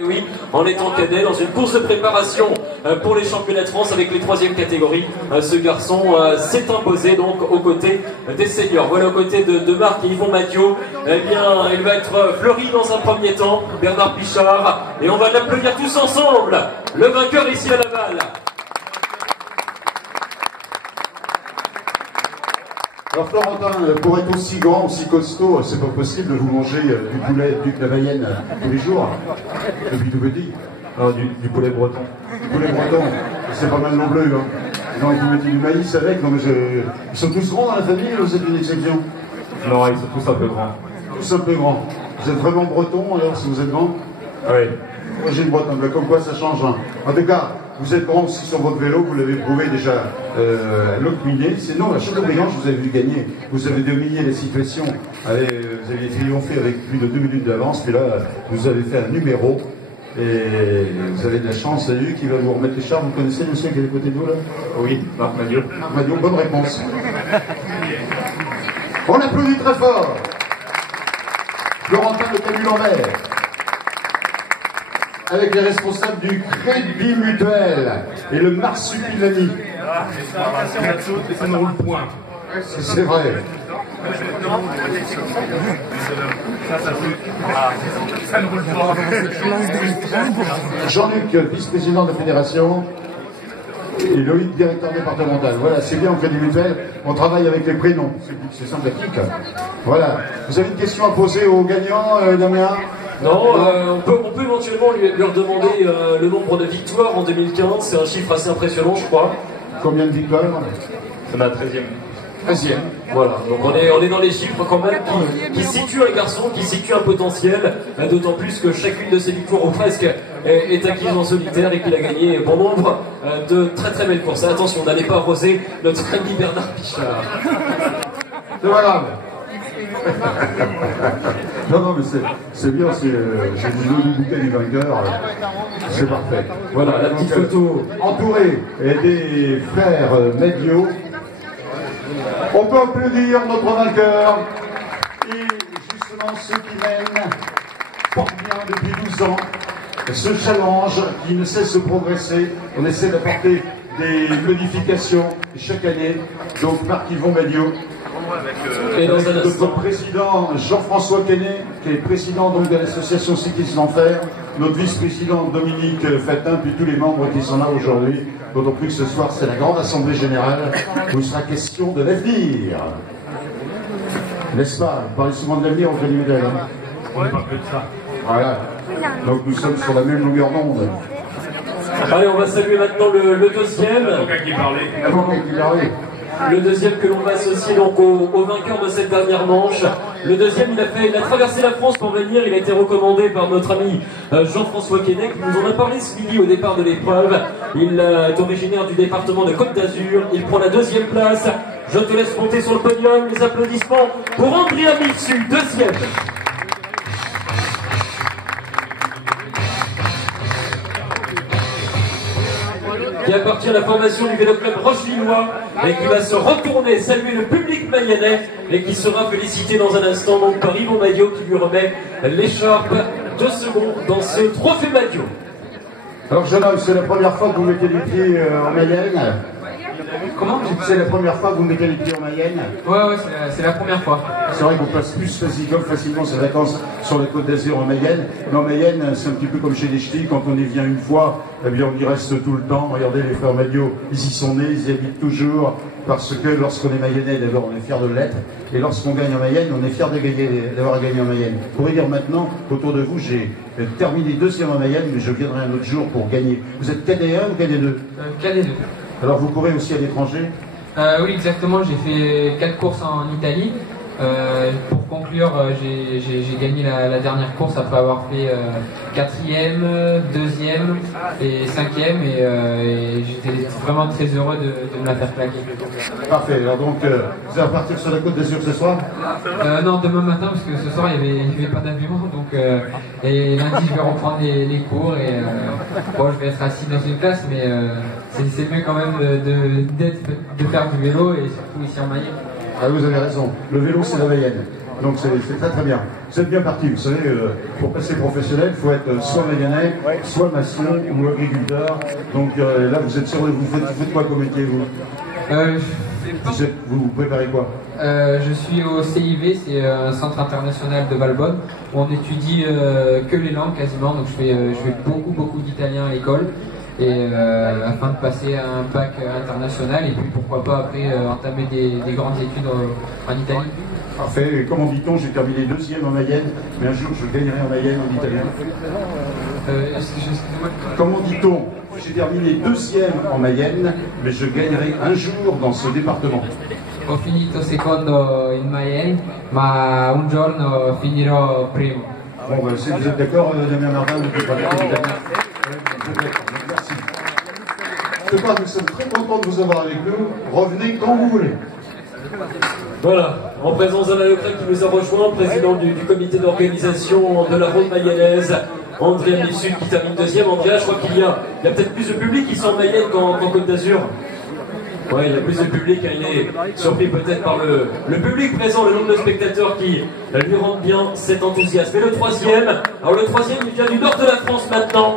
Oui, en étant cadet dans une course de préparation pour les championnats de France avec les 3e catégories. Ce garçon s'est imposé donc aux côtés des seniors. Voilà, aux côtés de Marc et Yvon Mathieu. Eh bien, il va être fleuri dans un premier temps, Bernard Pichard, et on va l'applaudir tous ensemble. Le vainqueur ici à Laval. Alors Florentin, pour être aussi grand, aussi costaud, c'est pas possible de vous manger du poulet duc de la Mayenne tous les jours, depuis tout petit. Alors, du poulet breton. Du poulet breton, c'est pas mal non plus. Hein. Non, vous mettez du maïs avec, non mais ils sont tous grands dans la famille, ou c'est une exception? Non, ils sont tous un peu grands. Tous un peu grands. Vous êtes vraiment breton alors, si vous êtes grand? Oui. Origine bretonne, mais comme quoi ça change. Hein. En tout cas, vous êtes grand aussi sur votre vélo, vous l'avez prouvé déjà à l'Ocminé. Sinon, à Châteaubriand, je vous avais vu gagner. Vous avez dominé la situation. Vous aviez triomphé avec plus de 2 minutes d'avance, puis là, vous avez fait un numéro. Et vous avez de la chance. C'est lui qui va vous remettre les chars. Vous connaissez le monsieur qui est à côté de vous là? Oui, Marc Madiot. Marc Madiot, bonne réponse. On applaudit très fort. Florentin de Camus-Lambert, avec les responsables du Crédit Mutuel et le Marsupilami. Ça ne roule point. C'est vrai. Ça ne roule pas. Jean-Luc, vice-président de la fédération, et Loïc, directeur départemental. Voilà, c'est bien au Crédit Mutuel, on travaille avec les prénoms, c'est sympathique. Voilà. Vous avez une question à poser aux gagnants, Damien? Non, on peut éventuellement leur demander le nombre de victoires en 2015. C'est un chiffre assez impressionnant, je crois. Combien de victoires? C'est ma 13e. 13e. Voilà, donc on est dans les chiffres quand même qui situent un garçon, qui situe un potentiel, d'autant plus que chacune de ses victoires ou presque est acquise en solitaire et qu'il a gagné bon nombre de très très belles courses. Attention, n'allez pas arroser notre ami Bernard Pichard. C'est pas grave. Non, mais c'est bien, j'ai du joli bouquet du vainqueur, c'est parfait. Voilà, la petite photo. Entouré des frères Madiot, on peut applaudir notre vainqueur et justement ceux qui mènent portent bien depuis 12 ans ce challenge qui ne cesse de progresser. On essaie d'apporter des modifications chaque année. Donc Marc-Yvon Madiot. Et dans un notre instant, président Jean-François Quenet, qui est président donc de l'association Cyclistes d'Enfer, notre vice-président Dominique Fatin, puis tous les membres qui sont là aujourd'hui. D'autant plus que ce soir c'est la grande assemblée générale où il sera question de l'avenir. N'est-ce pas? Vous parlez souvent de l'avenir au Crédit Mutuel. On ne parle que de ça. Voilà. Donc nous sommes sur la même longueur d'onde. allez, on va saluer maintenant le deuxième. L'avocat qui parlait. L'avocat qui parlait. Le deuxième que l'on va associer donc au vainqueur de cette dernière manche. Le deuxième, il a traversé la France pour venir. Il a été recommandé par notre ami Jean-François Quenet, qui nous en a parlé ce midi au départ de l'épreuve. Il est originaire du département de Côte d'Azur. Il prend la 2e place. Je te laisse monter sur le podium. Les applaudissements pour Andrea Mifsu, 2e. Qui appartient à la formation du Vélo Club Roche-Villois et qui va se retourner, saluer le public mayennais et qui sera félicité dans un instant donc par Yvon Madiot qui lui remet l'écharpe de second dans ce trophée Madiot. Alors jeune homme, c'est la première fois que vous mettez les pieds en Mayenne? Comment? C'est la première fois que vous mettez les pieds en Mayenne? Ouais, c'est la première fois. C'est vrai qu'on passe plus facilement ses vacances sur la Côte d'Azur en Mayenne. Mais en Mayenne, c'est un petit peu comme chez les ch'tis, quand on y vient une fois, eh bien on y reste tout le temps. Regardez les frères Madiot, ils y sont nés, ils y habitent toujours, parce que lorsqu'on est mayennais, d'abord on est fier de l'être, et lorsqu'on gagne en Mayenne, on est fier d'avoir gagné en Mayenne. Pour dire maintenant, autour de vous, j'ai terminé 2e en Mayenne, mais je viendrai un autre jour pour gagner. Vous êtes cadet 1 ou cadet 2? Cadet 2. Alors vous courez aussi à l'étranger? Oui, exactement. J'ai fait 4 courses en Italie. Pour conclure, j'ai gagné la dernière course après avoir fait 4e, 2e et 5e et j'étais vraiment très heureux de me la faire claquer. Parfait. Alors donc, vous allez repartir sur la Côte d'Azur ce soir? Non, demain matin parce que ce soir il y avait pas d'avion donc et lundi je vais reprendre les cours et bon, je vais être assis dans une classe mais c'est mieux quand même de faire du vélo et surtout ici en Mayenne. Ah, vous avez raison. Le vélo, c'est la Mayenne. Donc c'est très très bien. Vous êtes bien parti. Vous savez, pour passer professionnel, il faut être soit mayennais, soit maçon ou agriculteur. Donc là, vous êtes sûr de vous faites quoi comme métier, vous vous préparez quoi? Je suis au CIV, c'est un centre international de Valbonne, où on étudie que les langues quasiment, donc je fais beaucoup d'italien à l'école, et afin de passer à un bac international, et puis pourquoi pas après entamer des grandes études en Italie. Parfait. Et comment dit-on, j'ai terminé deuxième en Mayenne, mais un jour je gagnerai en Mayenne en italien. Comment dit-on, j'ai terminé deuxième en Mayenne, mais je gagnerai un jour dans ce département. Ho finito secondo in Mayenne, ma un giorno finirò primo. Bon, ben, si vous êtes d'accord, Damien Martin, vous pouvez parler en italien. Merci. En tout cas, nous sommes très contents de vous avoir avec nous. Revenez quand vous voulez. Voilà, en présence d'Alain Leclerc qui nous a rejoint, président du comité d'organisation de la Ronde mayonnaise, Andrea Missud qui termine deuxième. Andrea, je crois qu'il y a peut-être plus de public ici en Mayenne qu'en Côte d'Azur. Ouais, il y a plus de public, hein, il est surpris peut-être par le public présent, le nombre de spectateurs qui lui rendent bien cet enthousiasme. Et le troisième, alors le troisième il vient du nord de la France maintenant,